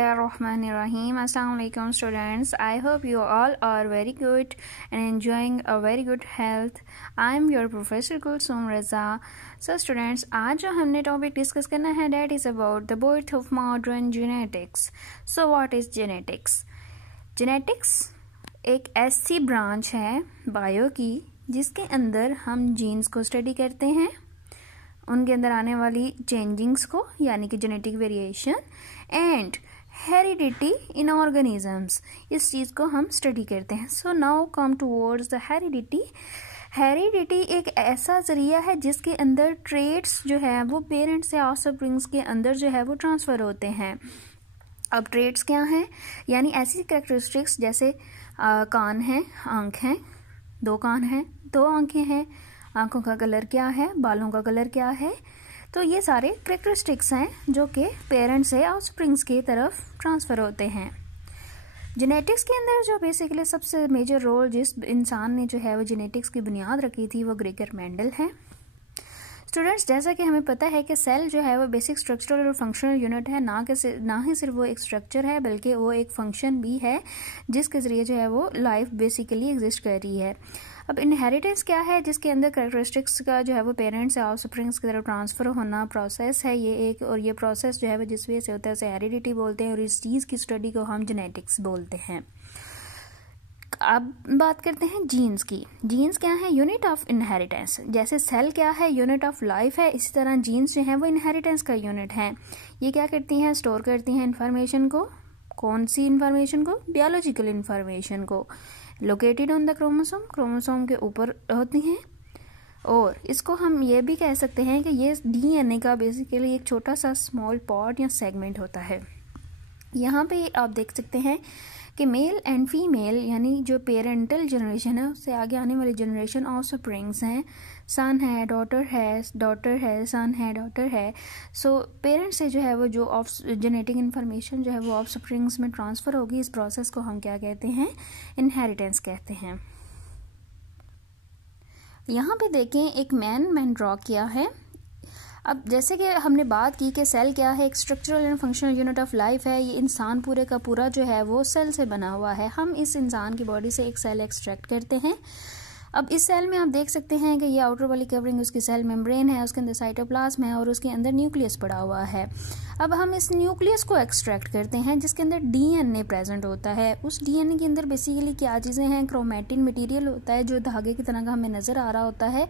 Bismillahirrahmanirrahim. Assalamu alaikum students. I hope you all are very good and enjoying a very good health. I am your Professor Kulsum Raza. So students, आज जो हमने topic discuss करना है that is about the birth of modern genetics. So what is genetics? Genetics एक ऐसी branch है bio की जिसके अंदर हम जीन्स को स्टडी करते हैं, उनके अंदर आने वाली चेंजिंग्स को यानी कि genetic variation and heredity in organisms, इस चीज़ को हम स्टडी करते हैं. So now come towards the heredity. Heredity एक ऐसा जरिया है जिसके अंदर ट्रेट्स जो है वो पेरेंट्स से ऑफस्प्रिंग्स के अंदर जो है वो ट्रांसफ़र होते हैं. अब ट्रेट्स क्या हैं? यानी ऐसी कैरेक्टरिस्टिक्स जैसे कान हैं, आँख हैं, दो कान हैं, दो आँखें हैं, आँखों का कलर क्या है, बालों का कलर क्या है. तो ये सारे कैरेक्टरिस्टिक्स हैं जो कि पेरेंट्स से ऑफस्प्रिंग्स की तरफ ट्रांसफ़र होते हैं. जेनेटिक्स के अंदर जो बेसिकली सबसे मेजर रोल जिस इंसान ने जो है वो जेनेटिक्स की बुनियाद रखी थी वो ग्रेगर मेंडल है. स्टूडेंट्स, जैसा कि हमें पता है कि सेल जो है वो बेसिक स्ट्रक्चरल और फंक्शनल यूनिट है, ना ही सिर्फ वो एक स्ट्रक्चर है बल्कि वो एक फंक्शन भी है जिसके ज़रिए जो है वो लाइफ बेसिकली एग्जिस्ट कर रही है. अब इनहेरिटेंस क्या है? जिसके अंदर कैरेक्टरिस्टिक्स का जो है वो पेरेंट्स से ऑफस्प्रिंग्स की तरफ ट्रांसफ़र होना प्रोसेस है ये एक, और ये प्रोसेस जो है वो जिस वजह से होता है उसे हेरिडिटी बोलते हैं और इस चीज़ की स्टडी को हम जेनेटिक्स बोलते हैं. अब बात करते हैं जीन्स की. जीन्स क्या है? Unit of inheritance. जैसे सेल क्या है? यूनिट ऑफ लाइफ है, इसी तरह जीन्स जो है वो इनहेरिटेंस का यूनिट है. ये क्या करती हैं? स्टोर करती हैं इन्फॉर्मेशन को. कौन सी इन्फॉर्मेशन को? बायोलॉजिकल इन्फॉर्मेशन को. Located on the chromosome, chromosome के ऊपर होती हैं. और इसको हम ये भी कह सकते हैं कि ये डीएनए का बेसिकली एक छोटा सा स्मॉल पार्ट या सेगमेंट होता है. यहाँ पे आप देख सकते हैं कि मेल एंड फीमेल यानी जो पेरेंटल जनरेशन है उससे आगे आने वाली जनरेशन ऑफस्प्रिंग्स हैं. सन है, डॉटर है, सन है, डॉटर है. सो पेरेंट्स से जो है वो जो जेनेटिक इन्फॉर्मेशन जो है वो ऑफस्प्रिंग्स में ट्रांसफ़र होगी. इस प्रोसेस को हम क्या कहते हैं? इनहेरिटेंस कहते हैं. यहाँ पे देखें एक मैन ड्रॉ किया है. अब जैसे कि हमने बात की कि सेल क्या है? एक structural and functional unit of life है. ये इंसान पूरे का पूरा जो है वो सेल से बना हुआ है. हम इस इंसान की बॉडी से एक सेल एक्सट्रैक्ट करते हैं. अब इस सेल में आप देख सकते हैं कि ये आउटर वाली कवरिंग उसकी सेल मेम्ब्रेन है, उसके अंदर साइटोप्लाज्म है और उसके अंदर न्यूक्लियस पड़ा हुआ है. अब हम इस न्यूक्लियस को एक्सट्रैक्ट करते हैं जिसके अंदर डीएनए प्रेजेंट होता है. उस डीएनए के अंदर बेसिकली क्या चीज़ें हैं? क्रोमैटिन मटेरियल होता है जो धागे की तरह का हमें नज़र आ रहा होता है.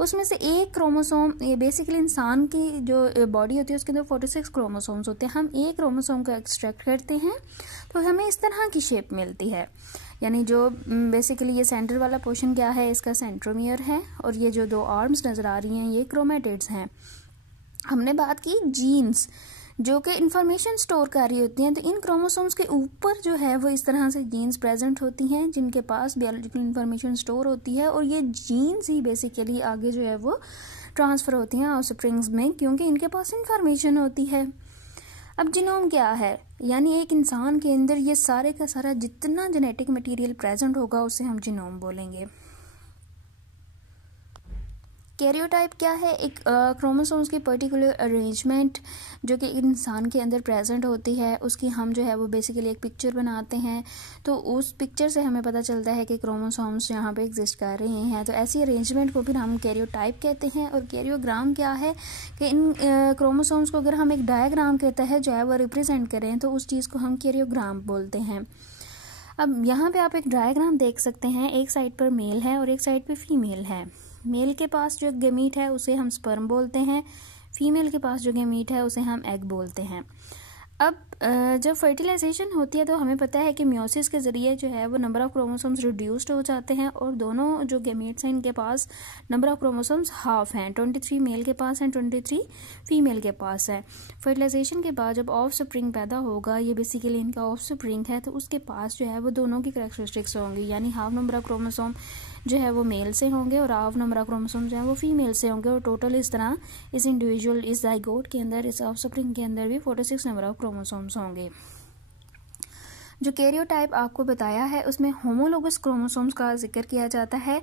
उसमें से एक क्रोमोसोम, ये बेसिकली इंसान की जो बॉडी होती है उसके अंदर 46 क्रोमोसोम्स होते हैं. हम एक क्रोमोसोम को एक्सट्रैक्ट करते हैं तो हमें इस तरह की शेप मिलती है. यानी जो बेसिकली ये सेंटर वाला पोर्शन क्या है? इसका सेंट्रोमियर है और ये जो दो आर्म्स नज़र आ रही हैं ये क्रोमेटिड्स हैं. हमने बात की जीन्स जो कि इंफॉर्मेशन स्टोर कर रही होती हैं. तो इन क्रोमोसोम्स के ऊपर जो है वो इस तरह से जीन्स प्रेजेंट होती हैं जिनके पास बायोलॉजिकल इंफॉर्मेशन स्टोर होती है और ये जीन्स ही बेसिकली आगे जो है वो ट्रांसफ़र होती हैं ऑफस्प्रिंग्स में क्योंकि इनके पास इंफॉर्मेशन होती है. अब जीनोम क्या है? यानी एक इंसान के अंदर ये सारे का सारा जितना जेनेटिक मटेरियल प्रेजेंट होगा उसे हम जीनोम बोलेंगे. कैरियोटाइप क्या है? एक क्रोमोसोम्स की पर्टिकुलर अरेंजमेंट जो कि इंसान के अंदर प्रेजेंट होती है उसकी हम जो है वो बेसिकली एक पिक्चर बनाते हैं. तो उस पिक्चर से हमें पता चलता है कि क्रोमोसोम्स यहाँ पे एग्जिस्ट कर रहे हैं. तो ऐसी अरेंजमेंट को फिर हम कैरियोटाइप कहते हैं. और कैरियोग्राम क्या है कि इन क्रोमोसोम्स को अगर हम एक डायग्राम के तहत जो है वो रिप्रेजेंट करें तो उस चीज़ को हम कैरियोग्राम बोलते हैं. अब यहाँ पे आप एक डायग्राम देख सकते हैं. एक साइड पर मेल है और एक साइड पर फीमेल है. मेल के पास जो गैमीट है उसे हम स्पर्म बोलते हैं. फीमेल के पास जो गैमीट है उसे हम एग बोलते हैं. अब जब फर्टिलाइजेशन होती है तो हमें पता है कि मियोसिस के ज़रिए जो है वो नंबर ऑफ़ क्रोमोसोम्स रिड्यूस्ड हो जाते हैं और दोनों जो गैमीट्स हैं इनके पास नंबर ऑफ़ क्रोमोसोम्स हाफ हैं. 23 मेल के पास हैं, 23 फीमेल के पास है. फर्टिलाइजेशन के बाद जब ऑफस्प्रिंग पैदा होगा, ये बेसिकली इनका ऑफस्प्रिंग है, तो उसके पास जो है वो दोनों की कैरेक्टरिस्टिक्स होंगी. यानी हाफ नंबर ऑफ़ क्रोमोसोम जो है वो मेल से होंगे और हाफ नंबर ऑफ क्रोमोसोम जो है वो फीमेल से होंगे. और टोटल इस तरह इस इंडिविजुअल इस जाइगोट के अंदर, इस ऑफस्प्रिंग के अंदर भी 46 नंबर ऑफ क्रोमोसोम्स होंगे. जो कैरियोटाइप आपको बताया है उसमें होमोलोगस क्रोमोसोम्स का जिक्र किया जाता है।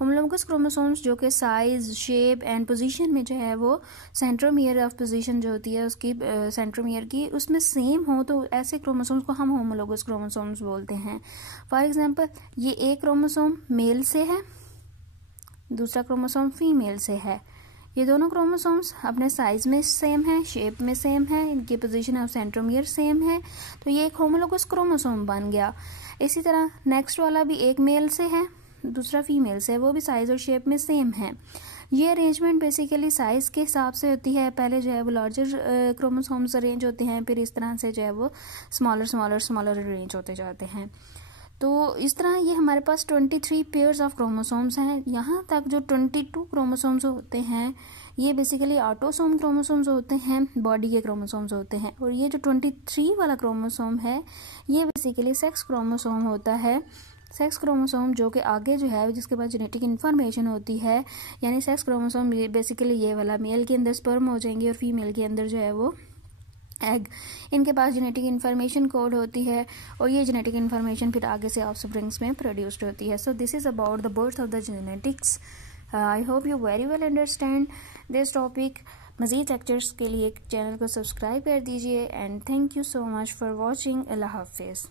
होमोलोगस क्रोमोसोम्स जो कि साइज, शेप एंड पोजीशन में जो है वो सेंट्रोमियर ऑफ पोजीशन जो होती है उसकी सेंट्रोमियर की उसमें सेम हो तो ऐसे क्रोमोसोम्स को हम होमोलोगस क्रोमोसोम्स बोलते हैं। फॉर एग्जांपल ये एक क्रोमोसोम मेल से है, दूसरा क्रोमोसोम फीमेल से है। ये दोनों क्रोमोसोम्स अपने साइज में सेम है, शेप में सेम है, इनकी पोजीशन ऑफ सेंट्रोमियर सेम है, तो ये एक होमोलोगस क्रोमोसोम बन गया। इसी तरह नेक्स्ट वाला भी एक मेल से है, दूसरा फीमेल से है, वो भी साइज और शेप में सेम है। ये अरेंजमेंट बेसिकली साइज के हिसाब से होती है। पहले जो है वो लार्जर क्रोमोसोम्स अरेंज होते हैं, फिर इस तरह से जो है वो स्मॉलर अरेंज होते जाते हैं। तो इस तरह ये हमारे पास 23 पेयर्स ऑफ क्रोमोसोम्स हैं। यहाँ तक जो 22 क्रोमोसोम्स होते हैं ये बेसिकली ऑटोसोम क्रोमोसोम्स होते हैं, बॉडी के क्रोमोसोम्स होते हैं। और ये जो 23 वाला क्रोमोसोम है ये बेसिकली सेक्स क्रोमोसोम होता है। सेक्स क्रोमोसोम जो कि आगे जो है जिसके पास जेनेटिक इन्फॉर्मेशन होती है, यानी सेक्स क्रोमोसोम बेसिकली ये वाला मेल के अंदर स्पर्म हो जाएंगे और फीमेल के अंदर जो है वो एग। इनके पास जेनेटिक इन्फॉर्मेशन कोड होती है और ये जेनेटिक इन्फॉर्मेशन फिर आगे से ऑफस्प्रिंग्स में प्रोड्यूस्ड होती है। So this is about the birth of the genetics. I hope you very well understand this topic. मज़ीद लेक्चर्स के लिए चैनल को सब्सक्राइब कर दीजिए and thank you so much for watching. अल्लाह हाफिज़।